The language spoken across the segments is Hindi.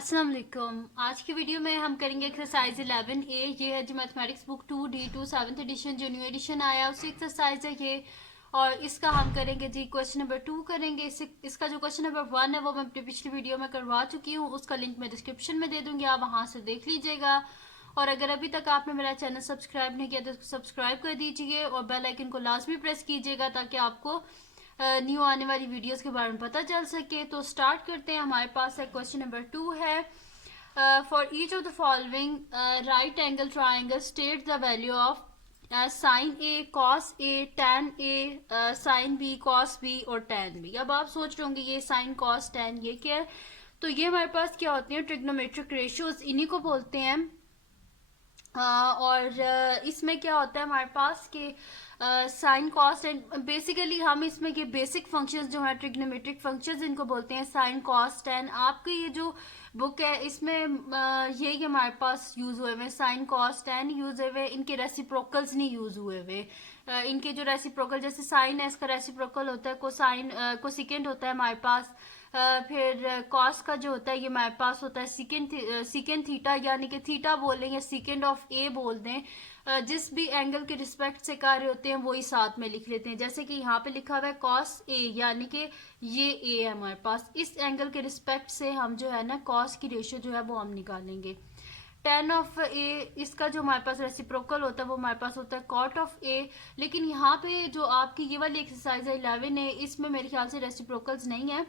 अस्सलाम वालेकुम। आज की वीडियो में हम करेंगे एक्सरसाइज 11A। ये है जी mathematics book 2D2 7th edition जो न्यू एडिशन आया उसी एक्सरसाइज है ये। और इसका हम करेंगे जी क्वेश्चन नंबर 2 करेंगे। इसका जो क्वेश्चन नंबर 1 है वो मैं अपनी पिछली वीडियो में करवा चुकी हूँ, उसका लिंक मैं डिस्क्रिप्शन में दे दूंगी, आप वहाँ से देख लीजिएगा। और अगर अभी तक आपने मेरा चैनल सब्सक्राइब नहीं किया तो सब्सक्राइब कर दीजिए और बेल आइकन को लाजमी प्रेस कीजिएगा ताकि आपको न्यू आने वाली वीडियोस के बारे में पता चल सके। तो स्टार्ट करते हैं। हमारे पास है क्वेश्चन नंबर 2 है, for each of the following right angle triangle state the value of sine A, cos A, tan A, sine B, cos B और टैन बी। अब आप सोच रहे होंगे ये साइन कॉस टैन ये क्या है। तो ये हमारे पास क्या होती है, ट्रिग्नोमेट्रिक रेशियोज, इन्हीं को बोलते हैं। और इसमें क्या होता है हमारे पास कि साइन कॉस एंड बेसिकली हम इसमें ये बेसिक फंक्शंस जो है ट्रिग्नोमेट्रिक फंक्शंस इनको बोलते हैं साइन कॉस टेन। आपकी ये जो बुक है इसमें ये हमारे पास यूज हुए हुए साइन कॉस टेन यूज हुए, इनके रेसिप्रोकल्स नहीं यूज हुए हुए। इनके जो रेसिप्रोकल जैसे साइन है इसका रेसिप्रोकल होता है कोसाइन, कोसिकेंट होता है हमारे पास। फिर कॉस का जो होता है ये हमारे पास होता है सीकेंड थीटा, यानी कि थीटा बोल दें या सीकेंड ऑफ ए बोल दें। जिस भी एंगल के रिस्पेक्ट से कार्य होते हैं वही साथ में लिख लेते हैं। जैसे कि यहाँ पे लिखा हुआ है कॉस ए, यानी कि ये ए है हमारे पास, इस एंगल के रिस्पेक्ट से हम जो है ना कॉस की रेशियो जो है वो हम निकालेंगे। टेन ऑफ ए इसका जो हमारे पास रेसिप्रोकल होता है वो हमारे पास होता है कॉट ऑफ ए। लेकिन यहाँ पे जो आपकी ये वाली एक्सरसाइज है 11 है इसमें मेरे ख्याल से रेसिप्रोकल्स नहीं है।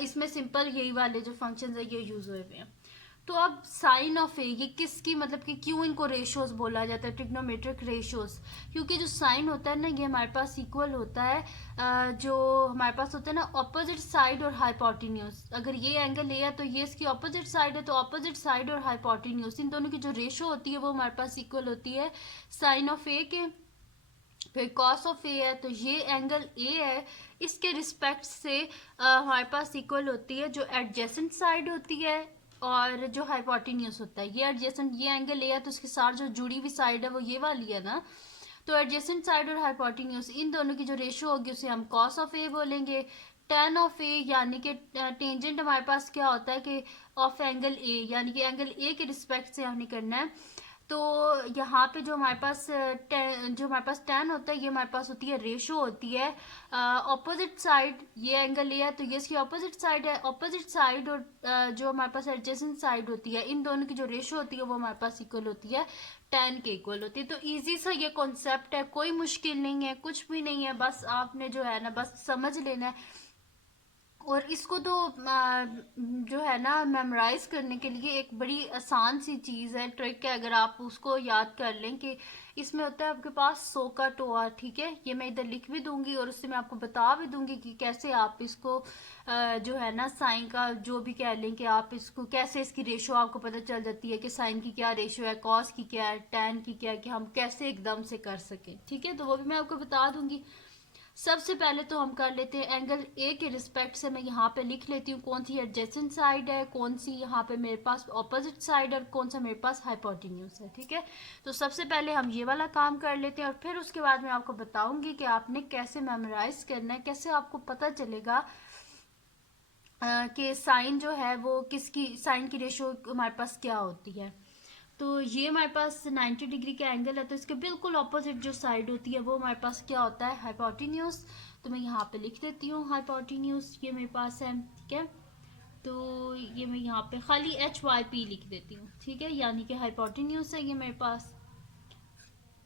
इसमें सिंपल यही वाले जो फंक्शंस है ये यूज हुए हुए हैं। तो अब साइन ऑफ ए ये किसकी मतलब कि क्यों इनको रेशियोज बोला जाता है, ट्रिग्नोमेट्रिक रेशियोज, क्योंकि जो साइन होता है ना ये हमारे पास इक्वल होता है जो हमारे पास होता है ना ऑपोजिट साइड और हाइपोटेन्यूज। अगर ये एंगल ए है तो ये इसकी ऑपोजिट साइड है, तो ऑपोजिट साइड और हाइपोटेन्यूज इन दोनों की जो रेशियो होती है वो हमारे पास इक्वल होती है साइन ऑफ ए के। फिर कॉस ऑफ ए है तो ये एंगल ए है, इसके रिस्पेक्ट से हमारे पास इक्वल होती है जो एडजेसेंट साइड होती है और जो हाइपोटेन्यूज होता है। ये एडजेसेंट ये एंगल ए है तो इसके साथ जो जुड़ी हुई साइड है वो ये वाली है ना। तो एडजेसेंट साइड और हाइपोटेन्यूज इन दोनों की जो रेशियो होगी उसे हम कॉस ऑफ ए बोलेंगे। टेन ऑफ ए यानी कि टेंजेंट हमारे पास क्या होता है कि ऑफ एंगल ए, यानी कि एंगल ए के रिस्पेक्ट से हमने करना है। तो यहाँ पे जो हमारे पास टेन होता है ये हमारे पास होती है रेशो होती है ऑपोजिट साइड। ये एंगल ये है तो ये इसकी ऑपोजिट साइड है। ऑपोजिट साइड और जो हमारे पास एडजेसेंट साइड होती है इन दोनों की जो रेशो होती है वो हमारे पास इक्वल होती है टेन के इक्वल होती है। तो इजी सा ये कॉन्सेप्ट है, कोई मुश्किल नहीं है, कुछ भी नहीं है, बस आपने जो है ना बस समझ लेना है। और इसको तो जो है ना मेमोराइज करने के लिए एक बड़ी आसान सी चीज़ है, ट्रिक है, अगर आप उसको याद कर लें कि इसमें होता है आपके पास 100 का टोआ। ठीक है, ये मैं इधर लिख भी दूंगी और उससे मैं आपको बता भी दूंगी कि कैसे आप इसको जो है ना साइन का जो भी कह लें कि आप इसको कैसे इसकी रेशो आपको पता चल जाती है कि साइन की क्या रेशो है, कॉस की क्या है, टैन की क्या है, कि हम कैसे एकदम से कर सकें। ठीक है, तो वो भी मैं आपको बता दूंगी। सबसे पहले तो हम कर लेते हैं एंगल ए के रिस्पेक्ट से मैं यहाँ पे लिख लेती हूँ कौन सी एडजेसेंट साइड है, कौन सी यहाँ पे मेरे पास ऑपोजिट साइड है और कौन सा मेरे पास हाइपोटेन्यूज है। ठीक है, तो सबसे पहले हम ये वाला काम कर लेते हैं और फिर उसके बाद मैं आपको बताऊंगी कि आपने कैसे मेमोराइज करना है, कैसे आपको पता चलेगा कि साइन जो है वो किसकी, साइन की रेशो हमारे पास क्या होती है। तो ये हमारे पास 90 डिग्री का एंगल है तो इसके बिल्कुल ऑपोजिट जो साइड होती है वो हमारे पास क्या होता है, हाइपोटेन्यूज। तो मैं यहाँ पे लिख देती हूँ हाइपोटेन्यूज, ये मेरे पास है। ठीक है, तो ये मैं यहाँ पे खाली HYP लिख देती हूँ। ठीक है, यानी कि हाइपोटेन्यूज है ये मेरे पास।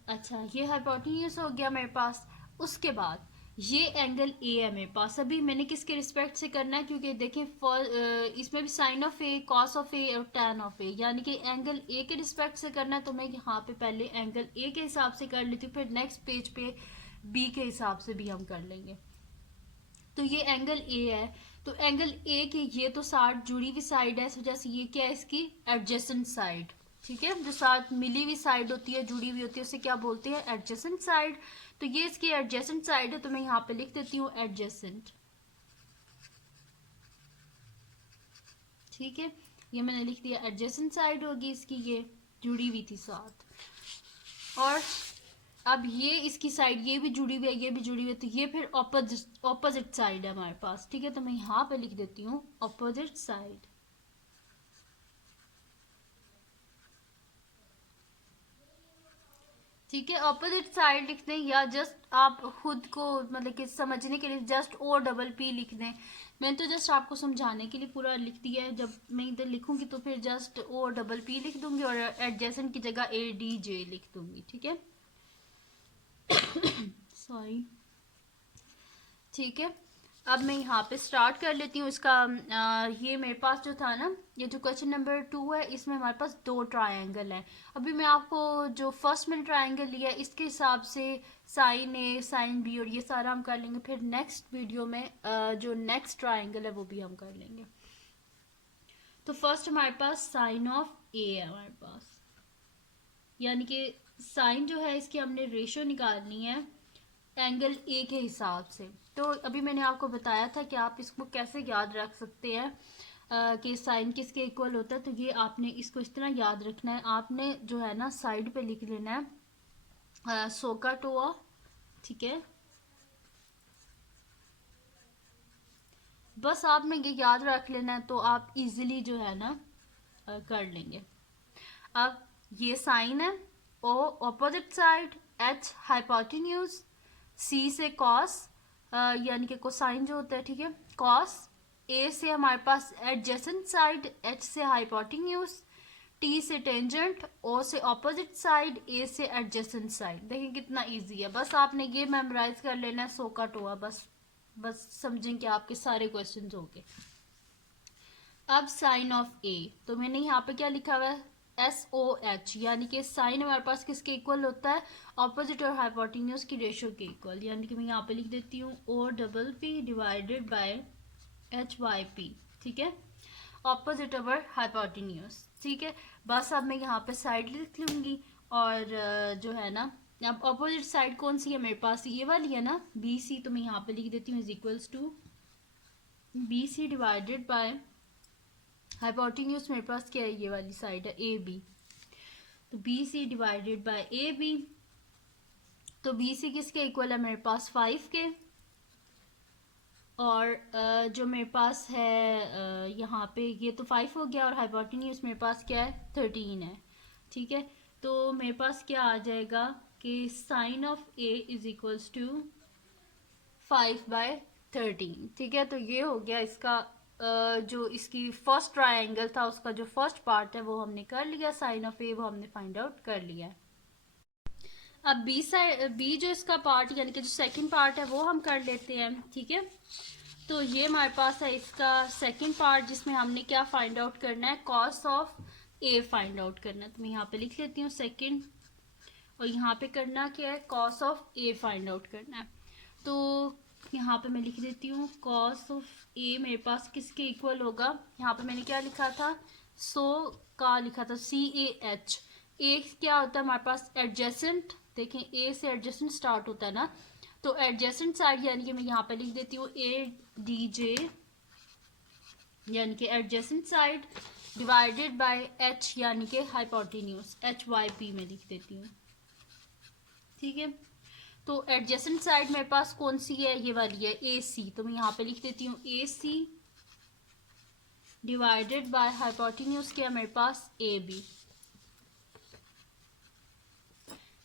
अच्छा, ये हाइपोटेन्यूज हो गया मेरे पास। उसके बाद ये एंगल ए है मेरे पास। अभी मैंने किसके रिस्पेक्ट से करना है, क्योंकि देखें इसमें भी sine of A, cos of A और टैन ऑफ ए, यानी कि एंगल ए के रिस्पेक्ट से करना है तो मैं यहाँ पे पहले एंगल ए के हिसाब से कर लेती हूँ, फिर नेक्स्ट पेज पे बी के हिसाब से भी हम कर लेंगे। तो ये एंगल ए है तो एंगल ए की ये तो साथ जुड़ी हुई साइड है, इस वजह से ये क्या है इसकी एडजेसेंट साइड। ठीक है, जो साथ मिली हुई साइड होती है, जुड़ी हुई होती है, उसे क्या बोलते हैं, एडजेसेंट साइड। तो ये इसकी एडजेसेंट साइड है तो मैं यहाँ पे लिख देती हूँ एडजेसेंट। ठीक है, ये मैंने लिख दिया एडजेसेंट साइड होगी इसकी, ये जुड़ी हुई थी साथ। और अब ये इसकी साइड ये भी जुड़ी हुई है, ये भी जुड़ी हुई है, तो ये फिर ऑपोजिट साइड है हमारे पास। ठीक है, तो मैं यहाँ पे लिख देती हूँ ऑपोजिट साइड। ठीक है, अपोजिट साइड लिख दें या जस्ट आप खुद को मतलब कि समझने के लिए जस्ट ओ डबल पी लिख दें। मैंने तो जस्ट आपको समझाने के लिए पूरा लिख दिया है, जब मैं इधर लिखूंगी तो फिर जस्ट ओ डबल पी लिख दूंगी और एडजेसेंट की जगह ए डी जे लिख दूंगी। ठीक है सॉरी। ठीक है, अब मैं यहाँ पे स्टार्ट कर लेती हूँ इसका। ये मेरे पास जो था ना, ये जो क्वेश्चन नंबर 2 है, इसमें हमारे पास 2 ट्रायंगल है। अभी मैं आपको जो फर्स्ट में ट्रायंगल लिया है इसके हिसाब से साइन ए साइन बी और ये सारा हम कर लेंगे। फिर नेक्स्ट वीडियो में जो नेक्स्ट ट्रायंगल है वो भी हम कर लेंगे। तो फर्स्ट हमारे पास साइन ऑफ ए है हमारे पास, यानी कि साइन जो है इसकी हमने रेशियो निकालनी है एंगल ए के हिसाब से। तो अभी मैंने आपको बताया था कि आप इसको कैसे याद रख सकते हैं कि साइन किसके इक्वल होता है। तो ये आपने इसको इस तरह याद रखना है, आपने जो है ना साइड पे लिख लेना है सोकाटोआ। ठीक है, बस आपने ये याद रख लेना है तो आप इजीली जो है ना कर लेंगे। अब ये साइन है, ओ ऑपोजिट साइड, एच हाइपोटेन्यूज, सी से कॉस यानी कि कोसाइन जो होता है। ठीक है, कॉस, ए से हमारे पास एडजेसेंट साइड, एच से हाइपोटेन्यूज, टी से टेंजेंट, ओ से ऑपोजिट साइड, ए से एडजेसेंट साइड। देखिए कितना इजी है, बस आपने ये मेमोराइज कर लेना है सोकाटोआ। बस समझें कि आपके सारे क्वेश्चंस हो गए। अब साइन ऑफ ए, तो मैंने यहाँ पे क्या लिखा हुआ है एस ओ एच, यानी कि साइन हमारे पास किसके इक्वल होता है, ऑपोजिट और हाइपोटेन्यूज की रेशियो के इक्वल। यानी कि मैं यहाँ पे लिख देती हूँ O double P divided by H Y P. ठीक है, ऑपोजिट ओवर हाइपोटेन्यूज। ठीक है, बस अब मैं यहाँ पे साइड लिख लूंगी और जो है ना, अब ऑपोजिट साइड कौन सी है मेरे पास, ये वाली है ना बी सी। तो मैं यहाँ पे लिख देती हूँ is equals to B C divided by hypotenuse मेरे पास क्या है, ये वाली साइड है ए बी। तो B C divided by A B, तो बी सी किसके इक्वल है मेरे पास 5 के, और जो मेरे पास है यहाँ पे ये तो 5 हो गया और हाइपोटेन्यूज मेरे पास क्या है 13 है। ठीक है, तो मेरे पास क्या आ जाएगा कि sine of A is equals to 5/13। ठीक है, तो ये हो गया इसका जो इसकी फर्स्ट ट्रायंगल था उसका जो फर्स्ट पार्ट है वो हमने कर लिया, साइन ऑफ ए वो हमने फाइंड आउट कर लिया है। अब बी साइड, बी जो इसका पार्ट यानी कि जो सेकंड पार्ट है वो हम कर लेते हैं। ठीक है, तो ये हमारे पास है इसका सेकंड पार्ट जिसमें हमने क्या फाइंड आउट करना है, cos of A find out करना है। तो मैं यहाँ पे लिख लेती हूँ सेकंड, और यहाँ पे करना क्या है, cos of A find out करना है। तो यहाँ पे मैं लिख देती हूँ कॉस ऑफ ए मेरे पास किसके इक्वल होगा, यहाँ पे मैंने क्या लिखा था, सो का लिखा था सी ए एच। ए क्या होता है हमारे पास एडजेसेंट, देखें ए से एडजेसेंट स्टार्ट होता है ना, तो एडजेसेंट साइड यानी कि मैं यहाँ पे लिख देती हूँ ए डी जे, यानी कि adjacent side divided by H यानी कि हाइपोटेन्यूज, एच वाई पी में लिख देती हूँ। ठीक है, तो एडजेसेंट साइड मेरे पास कौन सी है, ये वाली है ए सी। तो मैं यहाँ पे लिख देती हूँ ए सी डिवाइडेड बाय हाइपोटेन्यूज क्या है मेरे पास ए बी,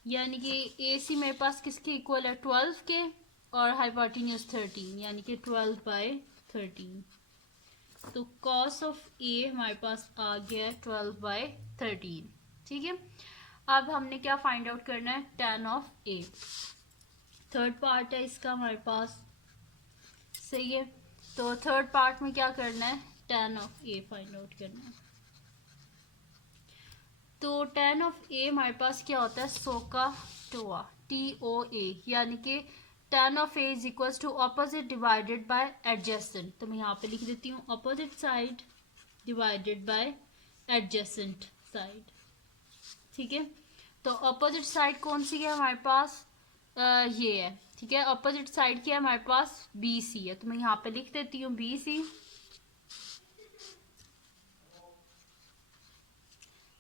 यानी कि ए सी मेरे पास किसके इक्वल है 12 के, और हाइपोटेन्यूज 13 यानी कि 12/13। तो कॉस ऑफ ए हमारे पास आ गया 12/13। ठीक है, अब हमने क्या फाइंड आउट करना है, tan of A, third part है इसका हमारे पास। सही है, तो थर्ड पार्ट में क्या करना है, tan of A find out करना है। तो tan ऑफ ए हमारे पास क्या होता है, सोकाटोआ, TOA, यानी कि tan of A is equal to opposite divided by adjacent. तो मैं यहाँ पे लिख देती हूँ opposite side divided by adjacent side. ठीक है, तो ऑपोजिट साइड कौन सी है हमारे पास, ये है। ठीक है, ऑपोजिट साइड क्या है हमारे पास, बी सी है। तो मैं यहाँ पे लिख देती हूँ बी सी।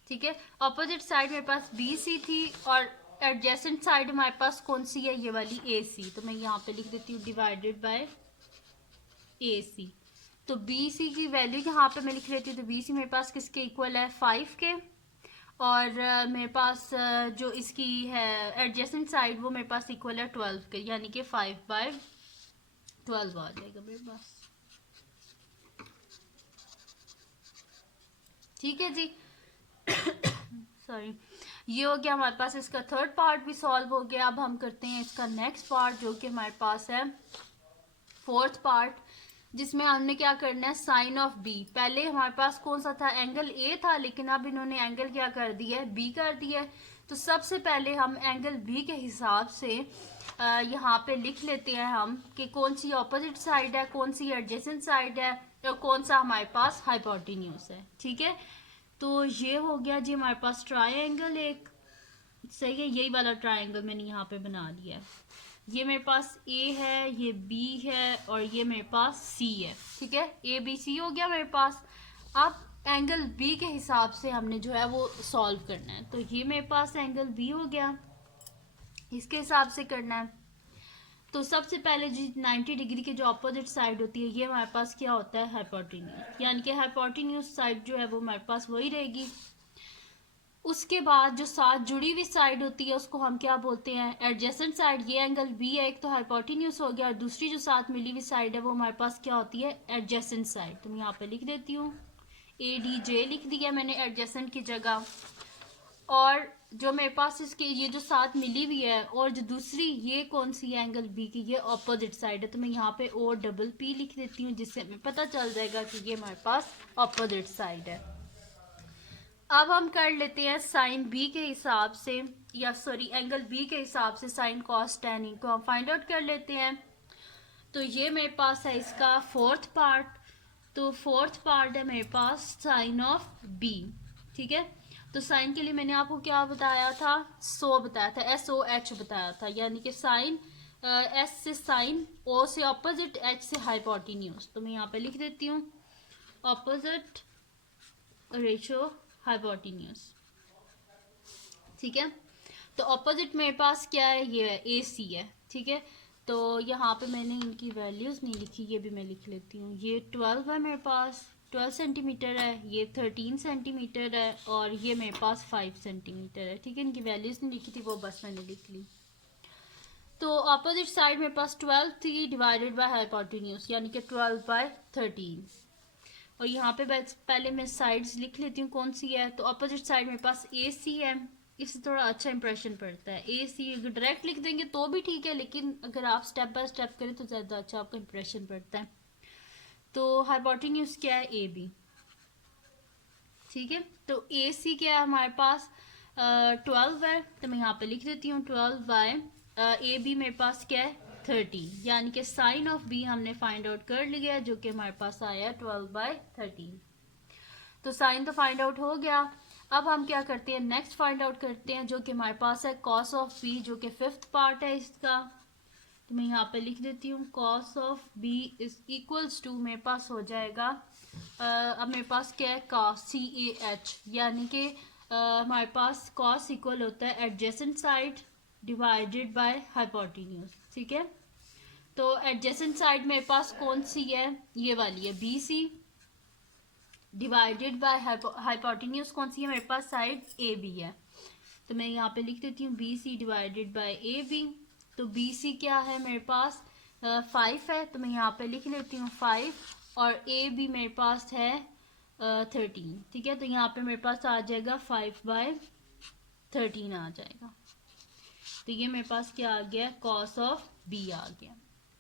ठीक है, ऑपोजिट साइड मेरे पास बी सी थी और एडजेसेंट साइड हमारे पास कौन सी है, ये वाली ए सी। तो मैं यहाँ पे लिख देती हूँ डिवाइडेड बाय ए सी। तो बी सी की वैल्यू यहाँ पे मैं लिख लेती हूँ, तो बी सी मेरे पास किसके इक्वल है 5 के, और मेरे पास जो इसकी है एडजेसेंट साइड वो मेरे पास इक्वल है 12 के, यानी कि 5/12 आ जाएगा मेरे पास। ठीक है जी। सॉरी, ये हो गया हमारे पास, इसका थर्ड पार्ट भी सॉल्व हो गया। अब हम करते हैं इसका नेक्स्ट पार्ट जो कि हमारे पास है फोर्थ पार्ट, जिसमें हमने क्या करना है, साइन ऑफ बी। पहले हमारे पास कौन सा था, एंगल ए था, लेकिन अब इन्होंने एंगल क्या कर दिया है, बी कर दिया है। तो सबसे पहले हम एंगल बी के हिसाब से यहाँ पे लिख लेते हैं हम कि कौन सी अपोजिट साइड है, कौन सी एडजेसेंट साइड है, और कौन सा हमारे पास हाइपोटेन्यूज है। ठीक है, तो ये हो गया जी हमारे पास ट्रायंगल एक, सही है, यही वाला ट्रायंगल मैंने यहाँ पे बना दिया है। ये मेरे पास ए है, ये बी है, और ये मेरे पास सी है। ठीक है, ए बी सी हो गया मेरे पास। अब एंगल बी के हिसाब से हमने जो है वो सॉल्व करना है। तो ये मेरे पास एंगल बी हो गया, इसके हिसाब से करना है। तो सबसे पहले जी 90 डिग्री के जो अपोजिट साइड होती है, ये हमारे पास क्या होता है, हाइपोटेन्यूज, यानी कि हाइपोटेन्यूज साइड जो है वो हमारे पास वही रहेगी। उसके बाद जो साथ जुड़ी हुई साइड होती है उसको हम क्या बोलते हैं, एडजेसेंट साइड। ये एंगल बी है, एक तो हाइपोटेन्यूज हो गया, और दूसरी जो साथ मिली हुई साइड है वो हमारे पास क्या होती है, एडजेसेंट साइड। तो मैं यहाँ पे लिख देती हूँ, ए डी जे लिख दिया मैंने एडजेसेंट की जगह। और जो मेरे पास इसके ये जो साथ मिली हुई है, और जो दूसरी ये कौन सी है एंगल बी की, ये ऑपोजिट साइड है। तो मैं यहाँ पे ओ डबल पी लिख देती हूँ, जिससे हमें पता चल जाएगा कि ये हमारे पास ऑपोजिट साइड है। अब हम कर लेते हैं साइन बी के हिसाब से, या सॉरी एंगल बी के हिसाब से साइन कॉस टेन, इनको हम फाइंड आउट कर लेते हैं। तो ये मेरे पास है इसका फोर्थ पार्ट। तो फोर्थ पार्ट है मेरे पास साइन ऑफ बी। ठीक है, तो साइन के लिए मैंने आपको क्या बताया था, सो बताया था, SOH बताया था, यानी कि साइन एस से साइन, ओ से ऑपोजिट, एच से हाइपोटेन्यूज। तो मैं यहाँ पे लिख देती हूँ ऑपोजिट रेशियो हाइपोटेन्यूज। ठीक है, तो ऑपोजिट मेरे पास क्या है, ये है AC है। ठीक है, तो यहाँ पे मैंने इनकी वैल्यूज नहीं लिखी, ये भी मैं लिख लेती हूँ। ये 12 है मेरे पास, 12 सेंटीमीटर है, ये 13 सेंटीमीटर है, और ये मेरे पास 5 सेंटीमीटर है। ठीक है, इनकी वैल्यूज नहीं लिखी थी, वो बस मैंने लिख ली। तो अपोजिट साइड मेरे पास 12 थी, डिवाइडेड बाय हाइपोटेन्यूज, यानी कि 12/13। और यहाँ पे पहले मैं साइड्स लिख लेती हूँ कौन सी है। तो अपोजिट साइड मेरे पास AC है, इससे थोड़ा अच्छा इंप्रेशन पड़ता है। AC अगर डायरेक्ट लिख देंगे तो भी ठीक है, लेकिन अगर आप स्टेप बाय स्टेप करें तो ज़्यादा अच्छा आपका इंप्रेशन पड़ता है। तो हाइपोटेन्यूज क्या है, AB। ठीक है, तो AC क्या है हमारे पास 12 है, तो मैं यहाँ पे लिख देती हूँ 12/AB मेरे पास क्या है 13, यानी कि साइन ऑफ बी हमने फाइंड आउट कर लिया, जो कि हमारे पास आया 12/13। तो साइन तो फाइंड आउट हो गया। अब हम क्या करते हैं, नेक्स्ट फाइंड आउट करते हैं, जो कि हमारे पास है कॉस ऑफ बी, जो कि फिफ्थ पार्ट है इसका। तो मैं यहाँ पे लिख देती हूँ cos of B is equals to, मेरे पास हो जाएगा अब मेरे पास क्या है, कॉस CAH, यानी कि हमारे पास कॉस इक्वल होता है adjacent side divided by hypotenuse. ठीक है, तो एडजेसेंट साइड मेरे पास कौन सी है, ये वाली है BC, डिवाइडेड बाय हाइपोटेन्यूज कौन सी है मेरे पास, साइड AB है। तो मैं यहाँ पे लिख देती हूँ BC डिवाइडेड बाय AB। तो BC क्या है मेरे पास 5 है, तो मैं यहाँ पे लिख लेती हूँ 5, और AB मेरे पास है 13। ठीक है, तो यहाँ पे मेरे पास आ जाएगा 5/13 आ जाएगा। तो ये मेरे पास क्या आ गया, कॉस ऑफ B आ गया।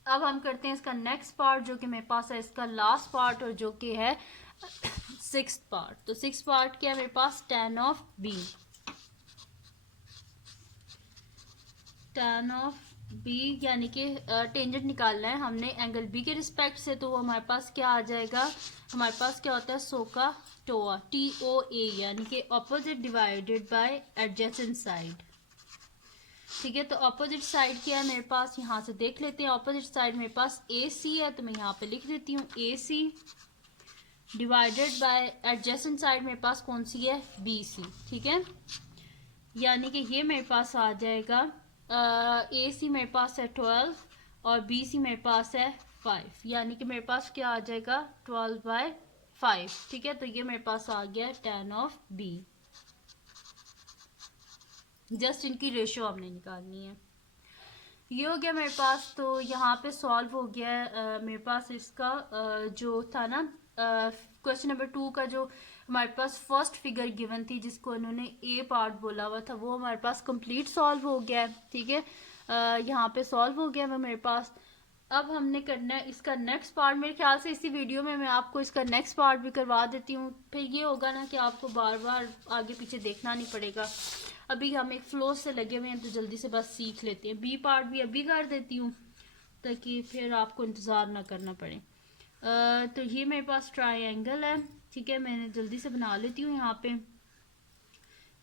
अब हम करते हैं इसका नेक्स्ट पार्ट, जो कि मेरे पास है इसका लास्ट पार्ट, और जो कि है सिक्स्थ पार्ट। तो सिक्स पार्ट क्या है मेरे पास, tan of B। tan of B यानी कि टेंजेंट निकालना है हमने एंगल B के रिस्पेक्ट से, तो वो हमारे पास क्या आ जाएगा, हमारे पास क्या होता है सोका टोआ, TOA, यानी कि opposite divided by adjacent side. ठीक है, तो ऑपोजिट साइड क्या है मेरे पास, यहाँ से देख लेते हैं। ऑपोजिट साइड मेरे पास AC है, तो मैं यहाँ पे लिख देती हूँ AC divided by adjacent side मेरे पास कौन सी है, BC। ठीक है, यानी कि ये मेरे पास आ जाएगा AC मेरे पास है 12, और BC मेरे पास है 5, यानी कि मेरे पास क्या आ जाएगा 12/5। ठीक है, तो ये मेरे पास आ गया tan ऑफ B। जस्ट इनकी रेशो हमने निकालनी है। ये हो गया मेरे पास। तो यहाँ पे सॉल्व हो गया है मेरे पास इसका जो था ना क्वेश्चन नंबर 2 का जो हमारे पास फर्स्ट फिगर गिवन थी जिसको उन्होंने ए पार्ट बोला हुआ था, वो हमारे पास कंप्लीट सॉल्व हो गया है। ठीक है, यहाँ पे सॉल्व हो गया है मेरे पास। अब हमने करना है इसका नेक्स्ट पार्ट। मेरे ख्याल से इसी वीडियो में मैं आपको इसका नेक्स्ट पार्ट भी करवा देती हूँ, फिर ये होगा ना कि आपको बार बार आगे पीछे देखना नहीं पड़ेगा। अभी हम एक फ्लो से लगे हुए हैं तो जल्दी से बस सीख लेते हैं। बी पार्ट भी अभी कर देती हूँ ताकि फिर आपको इंतज़ार ना करना पड़े। तो ये मेरे पास ट्रायंगल है। ठीक है, मैंने जल्दी से बना लेती हूँ। यहाँ पे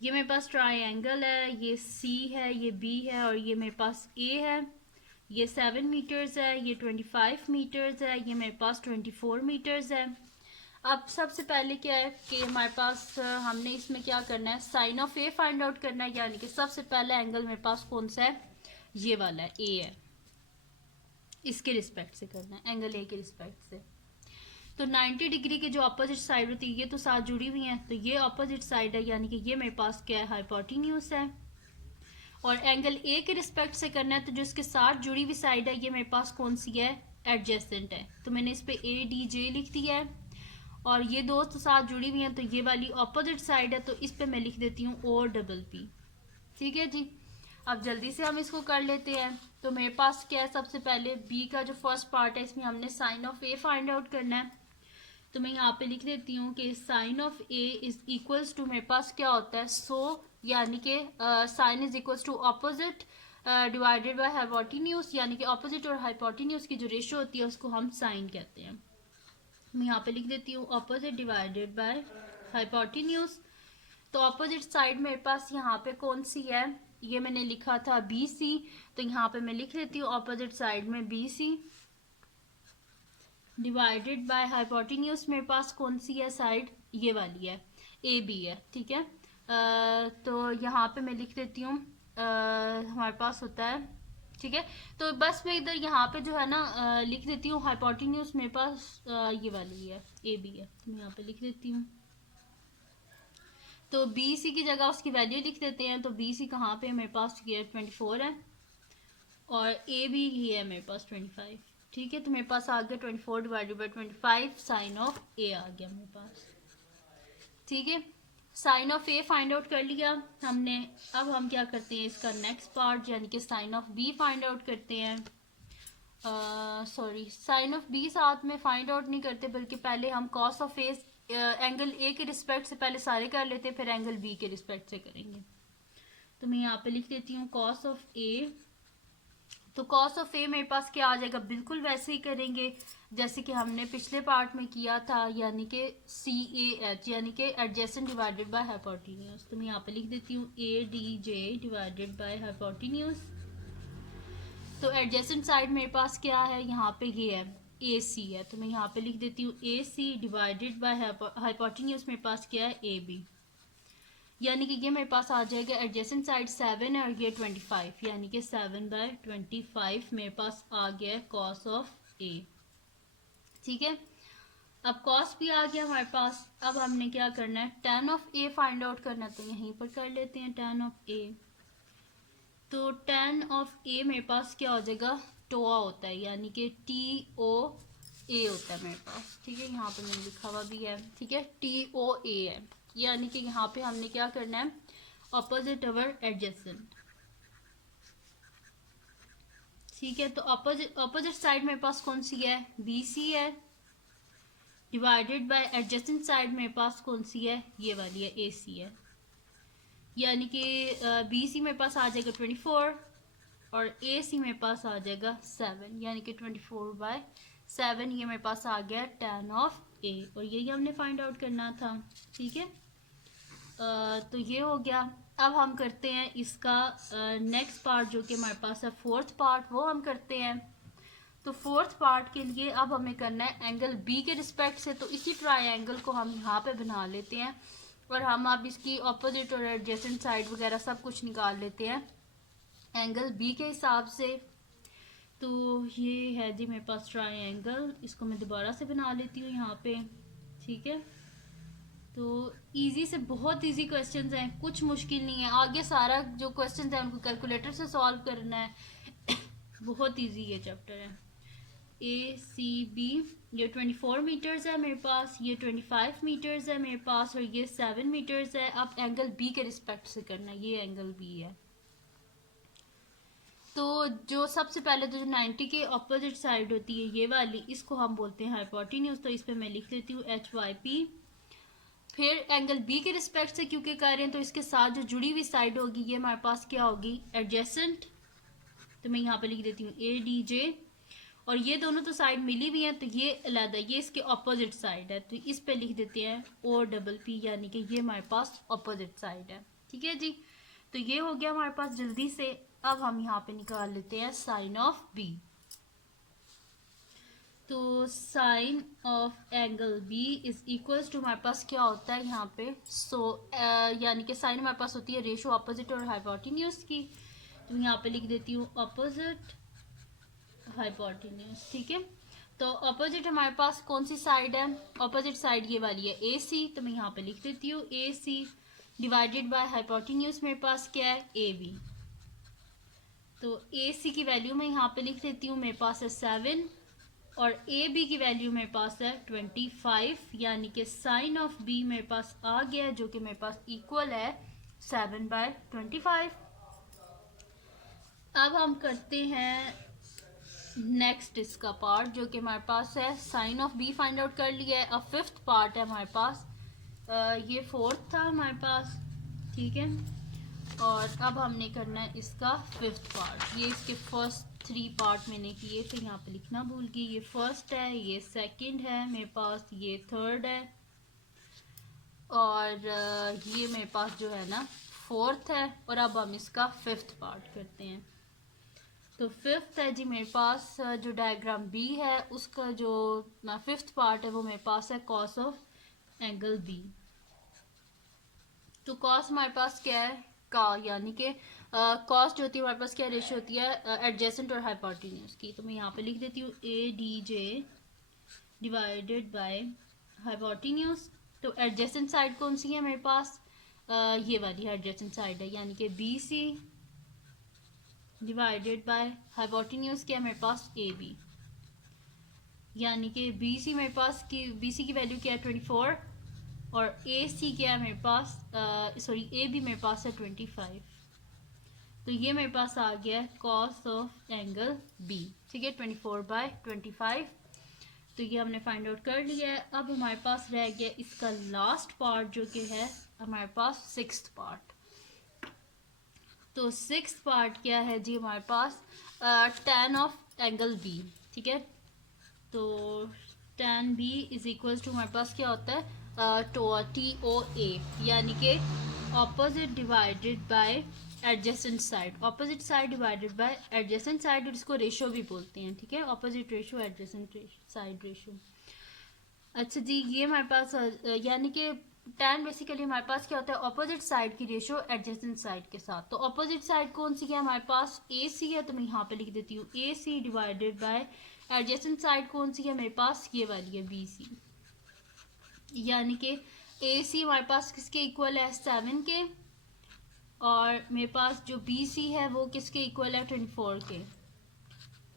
ये मेरे पास ट्रायंगल है, ये सी है, ये बी है और ये मेरे पास ए है। ये 7 मीटर्स है, ये 25 मीटर्स है, ये मेरे पास 24 मीटर्स है। अब सबसे पहले क्या है कि हमारे पास हमने इसमें क्या करना है, sine of A find out करना है। यानी कि सबसे पहला एंगल मेरे पास कौन सा है, ये वाला है, ए है। इसके रिस्पेक्ट से करना है, एंगल ए के रिस्पेक्ट से। तो 90 डिग्री के जो अपोजिट साइड होती है ये तो साथ जुड़ी हुई हैं, तो ये अपोजिट साइड है, यानी कि ये मेरे पास क्या है, हाइपोटेन्यूज है। और एंगल ए के रिस्पेक्ट से करना है तो जो इसके साथ जुड़ी हुई साइड है ये मेरे पास कौन सी है, एडजेसेंट है। तो मैंने इस पे ए डी जे लिख दिया है। और ये दोस्त साथ जुड़ी हुई हैं तो ये वाली ऑपोजिट साइड है, तो इस पे मैं लिख देती हूँ ओ डबल पी। ठीक है जी, अब जल्दी से हम इसको कर लेते हैं। तो मेरे पास क्या है, सबसे पहले बी का जो फर्स्ट पार्ट है इसमें हमने sine of A find out करना है। तो मैं यहाँ पे लिख देती हूँ कि sine of A is equals to, मेरे पास क्या होता है, सो यानी कि sine is equals to opposite divided by hypotenuse, यानी कि ऑपोजिट और हाइपोटेन्यूज की जो रेशो होती है उसको हम साइन कहते हैं। मैं यहाँ पे लिख देती हूँ ऑपोजिट डिवाइडेड बाय हाइपोटेन्यूज। तो ऑपोजिट साइड मेरे पास यहाँ पे कौन सी है, ये मैंने लिखा था बी सी, तो यहाँ पे मैं लिख लेती हूँ ऑपोजिट साइड में B C divided by hypotenuse मेरे पास कौन सी है साइड, ये वाली है, ए बी है। ठीक है, तो यहाँ पे मैं लिख देती हूँ हमारे पास होता है। ठीक है, तो बस मैं इधर यहाँ पे जो है ना लिख देती हूँ हाइपोटेन्यूज मेरे पास ये वाली है, ए बी है। मैं यहाँ पे लिख देती हूँ, तो बी सी की जगह उसकी वैल्यू लिख देते हैं। तो बी सी कहाँ पे मेरे पास ये 24 है और ए बी ही है मेरे पास 25। ठीक है, तो मेरे पास आ गया 24 divided by 25, sine of A आ गया मेरे पास। ठीक है, sine of A find out कर लिया हमने। अब हम क्या करते हैं, इसका नेक्स्ट पार्ट यानी कि sine of B find out करते हैं। सॉरी, साइन ऑफ बी साथ में फाइंड आउट नहीं करते, बल्कि पहले हम cos of A angle A के रिस्पेक्ट से पहले सारे कर लेते हैं, फिर एंगल बी के रिस्पेक्ट से करेंगे। तो मैं यहाँ पे लिख देती हूँ कॉस ऑफ ए। तो कॉस ऑफ ए मेरे पास क्या आ जाएगा, बिल्कुल वैसे ही करेंगे जैसे कि हमने पिछले पार्ट में किया था, यानी कि सी ए एच, यानी कि एडजेसेंट डिवाइडेड बाय हाइपोटेन्यूज। तो मैं यहाँ पे लिख देती हूँ A D J divided by hypotenuse. तो एडजेसेंट साइड मेरे पास क्या है, यहाँ पे ये है, ए सी है। तो मैं यहाँ पे लिख देती हूँ ए सी डिवाइडेड बाय हाइपोटेन्यूज मेरे पास क्या है, ए बी। यानी कि ये मेरे पास आ जाएगा, एडजेसेंट साइड 7 है और ये 25, यानी कि 7/25 मेरे पास आ गया है कॉस ऑफ ए। ठीक है, अब कॉस भी आ गया हमारे पास। अब हमने क्या करना है, tan of A find out करना है, तो यहीं पर कर लेते हैं tan ऑफ ए। तो tan ऑफ ए मेरे पास क्या हो जाएगा, टोआ होता है, यानी कि TOA होता है मेरे पास। ठीक है, यहाँ पे मैंने लिखा हुआ भी है। ठीक है, TOA है, यानी कि यहाँ पे हमने क्या करना है, ऑपोजिट ओवर एडजेसेंट। ठीक है, तो ऑपोजिट साइड मेरे पास कौन सी है, BC है, डिवाइडेड बाय एडजेसेंट साइड मेरे पास कौन सी है, ये वाली है, AC है। यानी कि BC मेरे पास आ जाएगा 24 और AC मेरे पास आ जाएगा 7, यानी कि 24/7 ये मेरे पास आ गया tan ऑफ A, और यही हमने फाइंड आउट करना था। ठीक है, तो ये हो गया। अब हम करते हैं इसका नेक्स्ट पार्ट जो कि हमारे पास है फोर्थ पार्ट, वो हम करते हैं। तो फोर्थ पार्ट के लिए अब हमें करना है एंगल बी के रिस्पेक्ट से। तो इसी ट्रायंगल को हम यहाँ पे बना लेते हैं और हम अब इसकी ऑपोजिट और एडजेसेंट साइड वगैरह सब कुछ निकाल लेते हैं एंगल बी के हिसाब से। तो ये है जी मेरे पास ट्रायंगल, इसको मैं दोबारा से बना लेती हूँ यहाँ पे। ठीक है, तो इजी से बहुत इजी क्वेश्चंस हैं, कुछ मुश्किल नहीं है। आगे सारा जो क्वेश्चंस हैं उनको कैलकुलेटर से सॉल्व करना है। बहुत इजी ये चैप्टर है। ए सी बी, ये 24 मीटर्स है मेरे पास, ये 25 मीटर्स है मेरे पास, और ये 7 मीटर्स है। अब एंगल बी के रिस्पेक्ट से करना है, ये एंगल बी है। तो जो सबसे पहले तो जो 90 के ऑपोजिट साइड होती है ये वाली, इसको हम बोलते हैं हाइपोटेन्यूज। तो इस पे मैं लिख देती हूँ HYP। फिर एंगल बी के रिस्पेक्ट से क्योंकि कर रहे हैं तो इसके साथ जो जुड़ी हुई साइड होगी ये हमारे पास क्या होगी, एडजेसेंट। तो मैं यहाँ पे लिख देती हूँ ADJ। और ये दोनों तो साइड मिली हुई हैं तो ये अलग है, ये इसके ऑपोजिट साइड है, तो इस पे लिख देते हैं OPP, यानी कि ये हमारे पास ऑपोजिट साइड है। ठीक है जी, तो ये हो गया हमारे पास जल्दी से। अब हम यहाँ पे निकाल लेते हैं साइन ऑफ बी। तो sine of angle B is equals to हमारे पास क्या होता है यहाँ पे, यानी कि साइन हमारे पास होती है रेशो ऑपोजिट और हाइपोटेन्यूज की। तो यहाँ पे लिख देती हूँ ऑपोजिट हाइपोटेन्यूज। ठीक है, तो ऑपोजिट हमारे पास कौन सी साइड है, ऑपोजिट साइड ये वाली है AC। तो मैं यहाँ पे लिख देती हूँ AC डिवाइडेड बाय हाइपोटेन्यूज मेरे पास क्या है AB। तो AC की वैल्यू मैं यहाँ पे लिख देती हूँ, मेरे पास है 7, और AB की वैल्यू मेरे पास है 25, यानी कि साइन ऑफ B मेरे पास आ गया है जो कि मेरे पास इक्वल है 7/25। अब हम करते हैं नेक्स्ट इसका पार्ट जो कि हमारे पास है sine of B find out कर लिया है। अब फिफ्थ पार्ट है हमारे पास, ये फोर्थ था हमारे पास। ठीक है, और अब हमने करना है इसका फिफ्थ पार्ट। ये इसके फर्स्ट 3 पार्ट मैंने किए थे, यहाँ पे लिखना भूल गई। ये फर्स्ट है, ये सेकंड है मेरे पास, ये थर्ड है, और ये मेरे पास जो है ना फोर्थ है। और अब हम इसका फिफ्थ पार्ट करते हैं। तो फिफ्थ है जी मेरे पास जो डायग्राम बी है उसका जो फिफ्थ पार्ट है वो मेरे पास है कॉस ऑफ एंगल बी। तो कॉस हमारे पास क्या है का, यानी कि कॉस जो होती है हमारे पास क्या रेशियो होती है एडजेसेंट और हाइपोटेन्यूज की। तो मैं यहाँ पे लिख देती हूँ ADJ डिवाइडेड बाय हाइपोटेन्यूज। तो एडजेसेंट साइड कौन सी है मेरे पास, ये वाली एडजेसेंट साइड है, यानी कि BC डिवाइडेड बाय हाइपोटेन्यूज क्या है मेरे पास AB, यानी कि BC मेरे पास की BC की वैल्यू क्या है 24, और AC क्या है मेरे पास सॉरी AB मेरे पास है 25। तो ये मेरे पास आ गया है कॉस ऑफ एंगल B। ठीक है, 24/25। तो ये हमने फाइंड आउट कर लिया है। अब हमारे पास रह गया इसका लास्ट पार्ट जो कि है हमारे पास सिक्स्थ पार्ट। तो सिक्स्थ पार्ट क्या है जी हमारे पास, tan ऑफ एंगल बी। ठीक है, तो tan B is equal to हमारे पास क्या होता है TOA, यानी कि opposite divided by adjacent side. Opposite side divided by adjacent side, और इसको रेशो भी बोलते हैं। ठीक है, opposite ratio adjacent side ratio. अच्छा जी, ये हमारे पास यानी कि tan बेसिकली हमारे पास क्या होता है ऑपोजिट साइड की रेशो एडजेसेंट साइड के साथ। तो ऑपोजिट साइड कौन सी है हमारे पास AC है, तो मैं यहाँ पे लिख देती हूँ AC divided by adjacent side कौन सी है मेरे पास, ये वाली है BC, यानी कि AC हमारे पास किसके इक्वल है 7 के, और मेरे पास जो BC है वो किसके इक्वल है 24 के।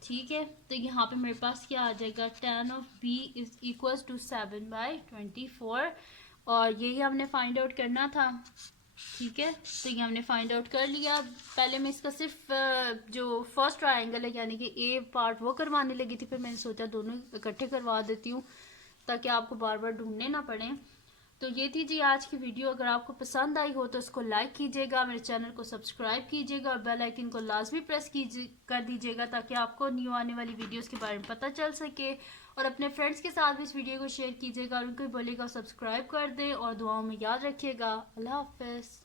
ठीक है, तो यहाँ पे मेरे पास क्या आ जाएगा tan of B is equal to 7/24, और यही हमने फाइंड आउट करना था। ठीक है, तो ये हमने फाइंड आउट कर लिया। पहले मैं इसका सिर्फ जो फर्स्ट ट्रायंगल है यानी कि A पार्ट वो करवाने लगी थी, फिर मैंने सोचा दोनों इकट्ठे करवा देती हूँ ताकि आपको बार बार ढूंढने ना पड़े। तो ये थी जी आज की वीडियो। अगर आपको पसंद आई हो तो इसको लाइक कीजिएगा, मेरे चैनल को सब्सक्राइब कीजिएगा, और बेल आइकन को लाजमी प्रेस कर दीजिएगा ताकि आपको न्यू आने वाली वीडियोस के बारे में पता चल सके। और अपने फ्रेंड्स के साथ भी इस वीडियो को शेयर कीजिएगा और उनको बोलिएगा सब्सक्राइब कर दें, और दुआओं में याद रखिएगा। अल्लाह हाफिज़।